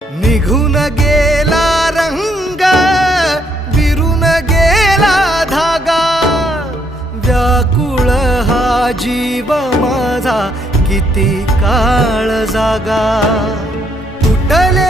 निघून गेला रंग, विरून गेला धागा, व्याकुळ हा जीव माझा किती काळ जागा. तुटले